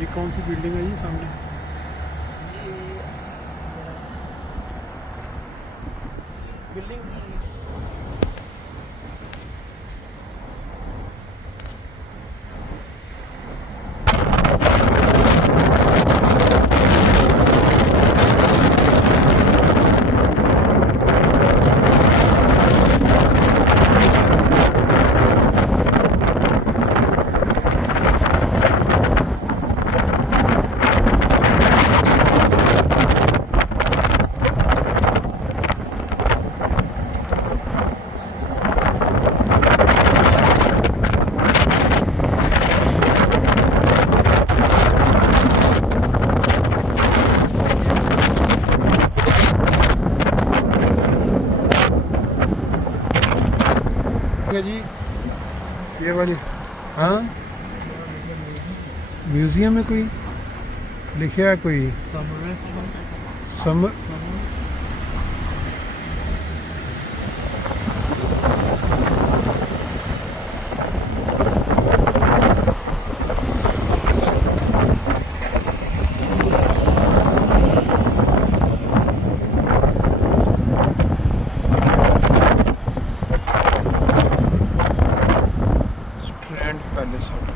ये कौन सी बिल्डिंग है ये सामने? बिल्डिंग जी ये वाली। हाँ म्यूजियम में कोई लिखा है कोई समर पैलेस होटल।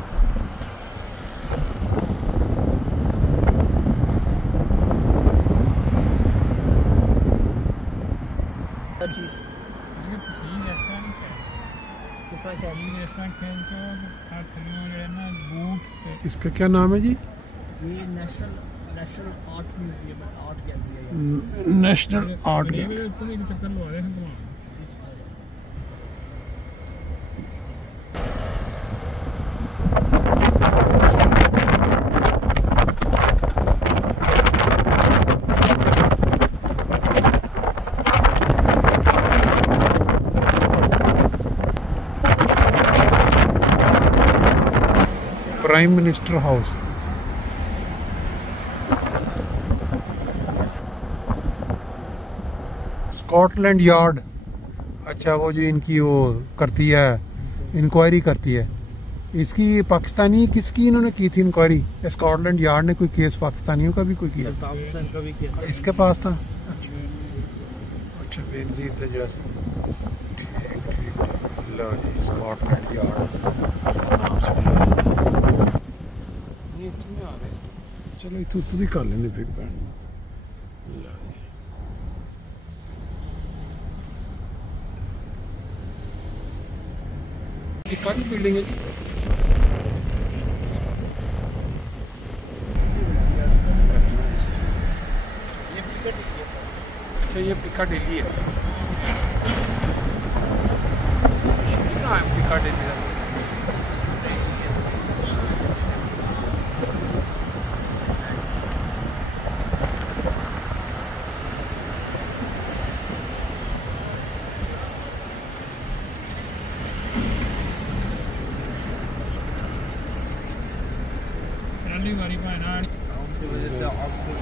इसका क्या नाम है जी? ये नेशनल आर्ट म्यूजियम है, आर्ट गैलरी है। National art gallery. Prime minister house. Scotland yard. अच्छा वो जो इनकी वो करती है, इंक्वायरी करती है। इसकी पाकिस्तानी किसकी इन्होंने की थी इंक्वायरी? स्कॉटलैंड यार्ड ने कोई केस पाकिस्तानियों का भी कोई किया? का भी किया इसके पास था। अच्छा बेनजीर तजस। ठीक ठीक। लो जी स्कॉटलैंड यार्ड नाम सुनिए। ये इतने आ रहे हैं। चलो इतने उतनी कर लेंगे बिग बैंड। ये काफी बिल्डिंग है जी। अच्छा ये पिकाडेली है। पिकाडेली है। की वजह से ऑक्सफोर्ड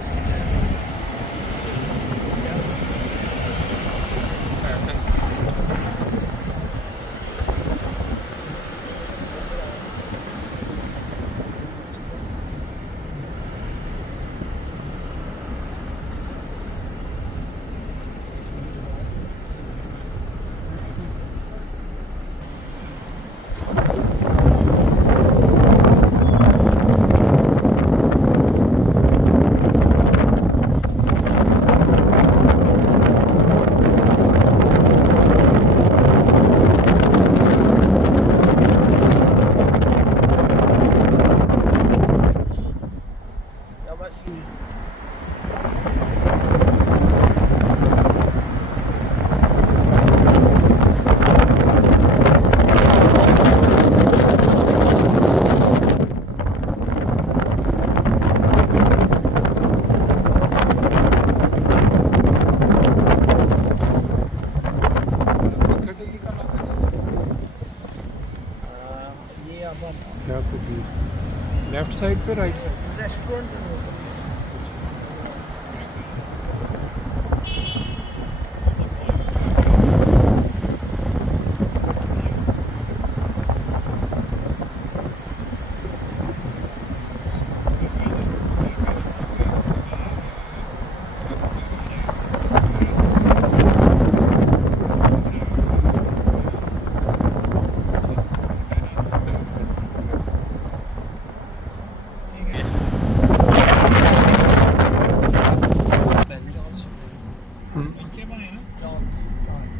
क्या कुकीज़? लेफ्ट साइड पे राइट साइड? रेस्टोरेंट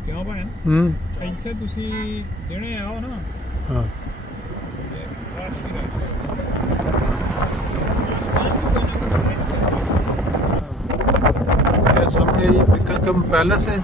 क्यों भैन ਇੱਥੇ ਤੁਸੀਂ ਦਿਨੇ ਆਓ ਨਾ हाँ रश ही रश राजस्थान की कोने में ये सामने ये पिकलकम पैलेस है